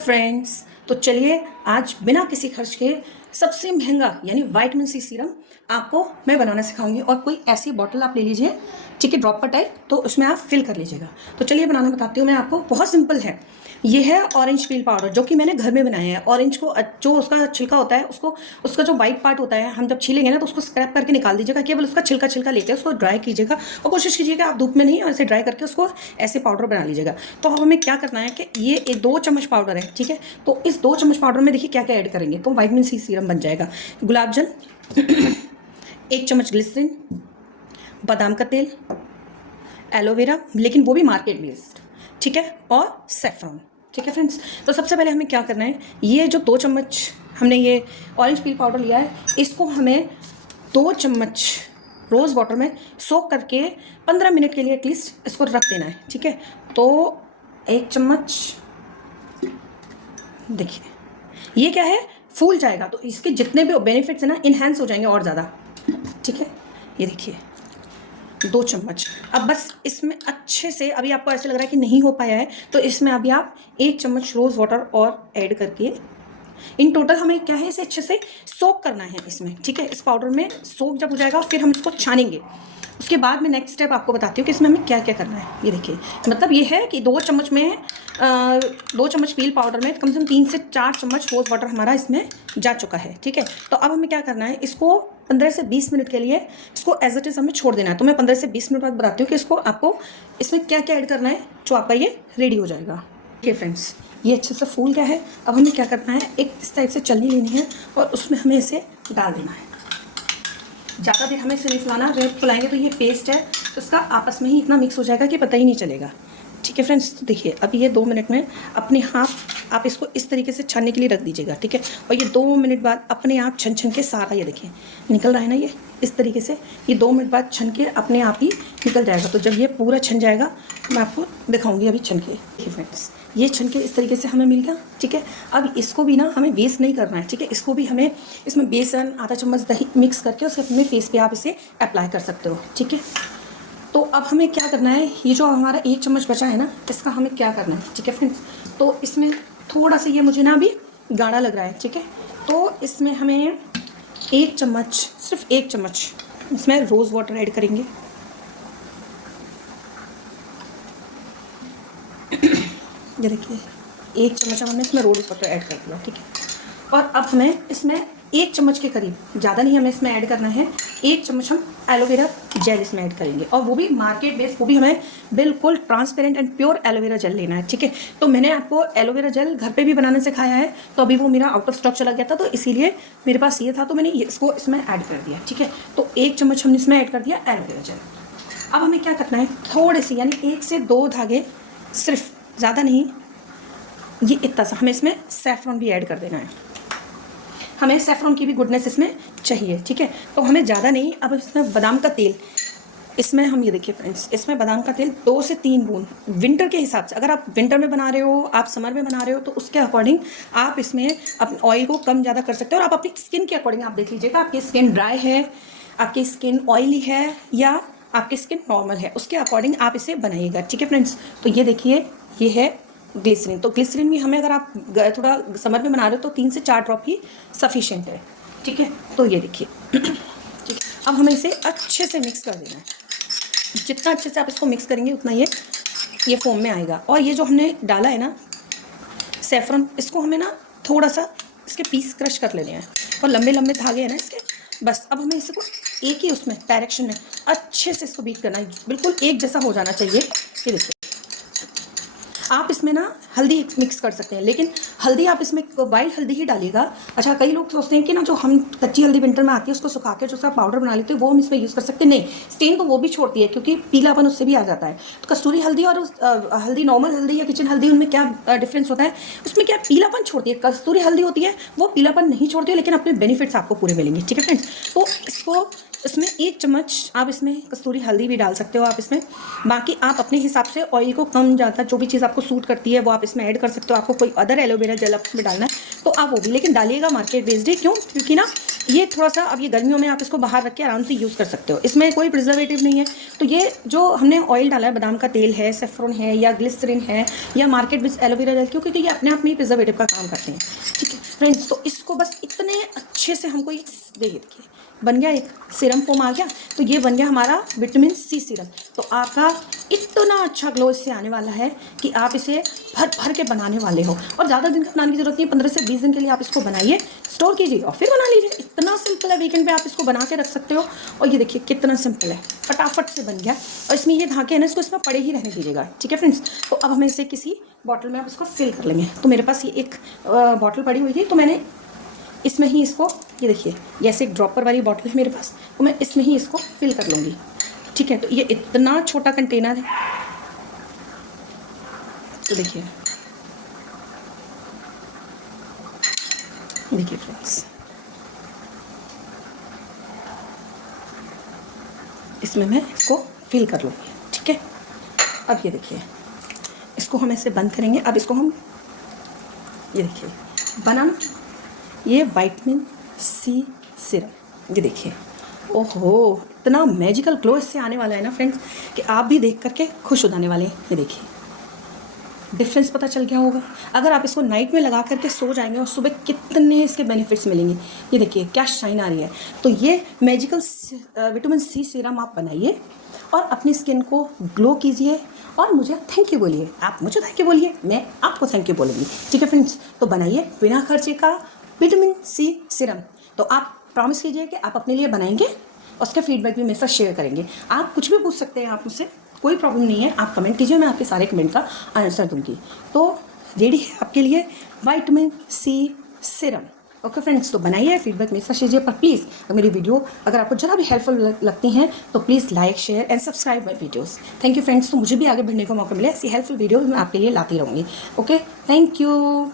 Friends, तो चलिए आज बिना किसी खर्च के सबसे महंगा यानी विटामिन सी सीरम आपको मैं बनाना सिखाऊंगी। और कोई ऐसी बॉटल आप ले लीजिए, ठीक है, ड्रॉपर टाइप, तो उसमें आप फिल कर लीजिएगा। तो चलिए बनाना बताती हूँ मैं आपको। बहुत सिंपल है। ये है ऑरेंज पील पाउडर, जो कि मैंने घर में बनाया है। ऑरेंज को जो उसका छिलका होता है, उसका जो वाइट पार्ट होता है, हम जब छीलेंगे ना तो उसको स्क्रैप करके निकाल दीजिएगा। केवल उसका छिलका छिलका लेके उसको ड्राई कीजिएगा और कोशिश कीजिएगा आप धूप में नहीं, ऐसे ड्राई करके उसको ऐसे पाउडर बना लीजिएगा। तो अब हमें क्या करना है कि ये एक 2 चम्मच पाउडर है, ठीक है। तो इस 2 चम्मच पाउडर में देखिए क्या क्या ऐड करेंगे, तो विटामिन सी सीरम बन जाएगा। गुलाब जल 1 चम्मच, ग्लिसरीन, बादाम का तेल, एलोवेरा, लेकिन वो भी मार्केट बेस्ड, ठीक है, और सेफ्रॉन, ठीक है फ्रेंड्स। तो सबसे पहले हमें क्या करना है, ये जो 2 चम्मच हमने ये ऑरेंज पील पाउडर लिया है, इसको हमें 2 चम्मच रोज़ वाटर में सोक करके 15 मिनट के लिए एटलीस्ट इसको रख देना है, ठीक है। तो 1 चम्मच, देखिए ये क्या है, फूल जाएगा, तो इसके जितने भी बेनिफिट्स हैं ना, इन्हेंस हो जाएंगे और ज़्यादा, ठीक है। ये देखिए 2 चम्मच। अब बस इसमें अच्छे से, अभी आपको ऐसे लग रहा है कि नहीं हो पाया है, तो इसमें अभी आप 1 चम्मच रोज़ वाटर और ऐड करके, इन टोटल हमें क्या है, इसे अच्छे से सोक करना है इसमें, ठीक है। इस पाउडर में सोक जब हो जाएगा फिर हम इसको छानेंगे। उसके बाद में नेक्स्ट स्टेप आपको बताती हूँ कि इसमें हमें क्या क्या करना है। ये देखिए, मतलब ये है कि 2 चम्मच में 2 चम्मच पील पाउडर में कम से कम 3 से 4 चम्मच रोज़ वाटर हमारा इसमें जा चुका है, ठीक है। तो अब हमें क्या करना है, इसको 15 से 20 मिनट के लिए इसको एज इट इज़ हमें छोड़ देना है। तो मैं 15 से 20 मिनट बाद बताती हूँ कि इसको आपको इसमें क्या क्या ऐड करना है, जो आपका ये रेडी हो जाएगा। ठीक है फ्रेंड्स, ये अच्छे से फूल गया है। अब हमें क्या करना है, एक इस टाइप से छलनी लेनी है और उसमें हमें इसे डाल देना है। ज़्यादा देर हमें इसे नहीं फुलाना, जब फुलाएंगे तो ये पेस्ट है तो इसका आपस में ही इतना मिक्स हो जाएगा कि पता ही नहीं चलेगा, ठीक है फ्रेंड्स। तो देखिए अब ये 2 मिनट में अपने हाथ आप इसको इस तरीके से छानने के लिए रख दीजिएगा, ठीक है। और ये 2 मिनट बाद अपने आप छन छन के सारा, ये देखिए निकल रहा है ना, ये इस तरीके से ये 2 मिनट बाद छन के अपने आप ही निकल जाएगा। तो जब ये पूरा छन जाएगा मैं आपको दिखाऊंगी अभी छन के। देखिए फ्रेंड्स, ये छन के इस तरीके से हमें मिल गया, ठीक है। अब इसको भी ना हमें वेस्ट नहीं करना है, ठीक है। इसको भी हमें इसमें बेसन, आधा चम्मच दही मिक्स करके उसके अपने फेस पे आप इसे अप्लाई कर सकते हो, ठीक है। तो अब हमें क्या करना है, ये जो हमारा 1 चम्मच बचा है ना, इसका हमें क्या करना है, ठीक है फ्रेंड्स। तो इसमें थोड़ा सा ये मुझे ना अभी गाढ़ा लग रहा है, ठीक है। तो इसमें हमें 1 चम्मच, सिर्फ 1 चम्मच इसमें रोज़ वाटर ऐड करेंगे। ये देखिए 1 चम्मच हमने इसमें रोज़ वाटर ऐड कर दिया, ठीक है। और अब हमें इसमें 1 चम्मच के करीब, ज़्यादा नहीं हमें इसमें ऐड करना है, 1 चम्मच हम एलोवेरा जेल इसमें ऐड करेंगे। और वो भी मार्केट बेस्ड, वो भी हमें बिल्कुल transparent and pure aloe vera gel लेना है, ठीक है। तो मैंने आपको एलोवेरा जेल घर पे भी बनाने सिखाया है, तो अभी वो मेरा आउट ऑफ स्टॉक चला गया था, तो इसीलिए मेरे पास ये था, तो मैंने इसको इसमें ऐड कर दिया, ठीक है। तो 1 चम्मच हमने इसमें ऐड कर दिया एलोवेरा जेल। अब हमें क्या करना है, थोड़े से यानी 1 से 2 धागे, सिर्फ, ज़्यादा नहीं, ये इतना सा हमें इसमें सैफ़्रॉन भी ऐड कर देना है। हमें सैफ़्रॉन की भी गुडनेस इसमें चाहिए, ठीक है। तो हमें ज़्यादा नहीं। अब इसमें बादाम का तेल, इसमें हम, ये देखिए फ्रेंड्स, इसमें बादाम का तेल 2 से 3 बूंद, विंटर के हिसाब से, अगर आप विंटर में बना रहे हो, आप समर में बना रहे हो, तो उसके अकॉर्डिंग आप इसमें अपने ऑयल को कम ज़्यादा कर सकते हो। और आप अपनी स्किन के अकॉर्डिंग आप देख लीजिएगा, आपकी स्किन ड्राई है, आपकी स्किन ऑयली है, या आपकी स्किन नॉर्मल है, उसके अकॉर्डिंग आप इसे बनाइएगा, ठीक है फ्रेंड्स। तो ये देखिए, ये है ग्लिसरीन। तो ग्लिसरीन भी हमें, अगर आप थोड़ा समर में बना रहे हो, तो 3 से 4 ड्रॉप ही सफिशिएंट है, ठीक है। तो ये देखिए ठीक है। अब हमें इसे अच्छे से मिक्स कर देना है। जितना अच्छे से आप इसको मिक्स करेंगे उतना ये फोम में आएगा। और ये जो हमने डाला है ना सैफ़्रॉन, इसको हमें ना थोड़ा सा इसके पीस क्रश कर लेने हैं। और लंबे लंबे धागे हैं ना इसके, बस अब हमें इसको एक ही उसमें डायरेक्शन में अच्छे से इसको बीट करना है, बिल्कुल एक जैसा हो जाना चाहिए। ये देखिए, आप इसमें ना हल्दी मिक्स कर सकते हैं, लेकिन हल्दी आप इसमें वाइल्ड हल्दी ही डालिएगा। अच्छा, कई लोग सोचते हैं कि ना जो हम कच्ची हल्दी विंटर में आती है उसको सुखा के जो सा पाउडर बना लेते हैं, वो हम इसमें यूज़ कर सकते हैं। नहीं, स्टेन तो वो भी छोड़ती है, क्योंकि पीलापन उससे भी आ जाता है। तो कस्तूरी हल्दी और हल्दी, नॉर्मल हल्दी या किचन हल्दी, उनमें क्या डिफरेंस होता है, उसमें क्या पीलापन छोड़ती है। कस्तूरी हल्दी होती है वो पीलापन नहीं छोड़ती है, लेकिन अपने बेनिफिट्स आपको पूरे मिलेंगे, ठीक है फ्रेंड्स। तो इसको इसमें 1 चम्मच आप इसमें कस्तूरी हल्दी भी डाल सकते हो आप इसमें। बाकी आप अपने हिसाब से ऑयल को कम ज़्यादा, जो भी चीज़ आपको सूट करती है वो आप इसमें ऐड कर सकते हो। आपको कोई अदर एलोवेरा जेल इसमें डालना है तो आप वो भी, लेकिन डालिएगा मार्केट बेस्ड ही। क्यों? क्योंकि ना ये थोड़ा सा, अब ये गर्मियों में आप इसको बाहर रख के आराम से यूज़ कर सकते हो, इसमें कोई प्रिजर्वेटिव नहीं है। तो ये जो हमने ऑयल डाला है, बादाम का तेल है, सेफ्रॉन है, या ग्लिसरीन है, या मार्केट विद एलोवेरा जेल, क्योंकि ये अपने आप में प्रिजर्वेटिव का काम करते हैं। ठीक है फ्रेंड्स, तो इसको बस इतने अच्छे से हमको एक देखिए बन गया, एक सीरम फोम आ गया। तो ये बन गया हमारा विटामिन सी सीरम। तो आपका इतना अच्छा ग्लो इससे आने वाला है कि आप इसे भर भर के बनाने वाले हो, और ज़्यादा दिन का बनाने की जरूरत नहीं है। 15 से 20 दिन के लिए आप इसको बनाइए, स्टोर कीजिए और फिर बना लीजिए। इतना सिंपल है, वीकेंड पे आप इसको बना के रख सकते हो। और ये देखिए कितना सिंपल है, फटाफट से बन गया। और इसमें ये धागे हैं ना, इसको इसमें पड़े ही रहने दीजिएगा। ठीक है फ्रेंड्स, तो अब हमें इसे किसी बॉटल में आप इसको फिल कर लेंगे। तो मेरे पास ये एक बॉटल पड़ी हुई थी, तो मैंने इसमें ही इसको, ये देखिए जैसे एक ड्रॉपर वाली बॉटल है मेरे पास, तो मैं इसमें ही इसको फिल कर लूँगी। ठीक है, तो ये इतना छोटा कंटेनर है, तो देखिए फ्रेंड्स, इसमें मैं इसको फिल कर लूँगी। ठीक है, अब ये देखिए इसको हम ऐसे बंद करेंगे। अब इसको हम, ये देखिए बनाना, ये विटामिन सी सीरम, ये देखिए, ओहो इतना मैजिकल ग्लो इससे आने वाला है ना फ्रेंड्स, कि आप भी देख करके खुश हो जाने वाले हैं। ये देखिए डिफरेंस पता चल गया होगा। अगर आप इसको नाइट में लगा करके सो जाएंगे और सुबह कितने इसके बेनिफिट्स मिलेंगे। ये देखिए क्या शाइन आ रही है। तो ये मैजिकल विटामिन सी सीरम आप बनाइए और अपनी स्किन को ग्लो कीजिए, और मुझे थैंक यू बोलिए। आप मुझे थैंक यू बोलिए, मैं आपको थैंक यू बोलूँगी। ठीक है फ्रेंड्स, तो बनाइए बिना खर्चे का विटामिन सी सीरम। तो आप प्रॉमिस कीजिए कि आप अपने लिए बनाएंगे, उसका फीडबैक भी मेरे साथ शेयर करेंगे। आप कुछ भी पूछ सकते हैं, आप मुझसे कोई प्रॉब्लम नहीं है, आप कमेंट कीजिए, मैं आपके सारे कमेंट का आंसर दूंगी। तो रेडी है आपके लिए vitamin C serum. Okay friends, तो बनाइए, फीडबैक मेरे साथ कीजिए। पर प्लीज़ मेरी वीडियो अगर आपको ज़रा भी हेल्पफुल लगती हैं तो please like share and subscribe my videos. Thank you friends. तो मुझे भी आगे बढ़ने का मौका मिले, ऐसी हेल्पफुल वीडियो मैं आपके लिए लाती रहूँगी। Okay, thank you.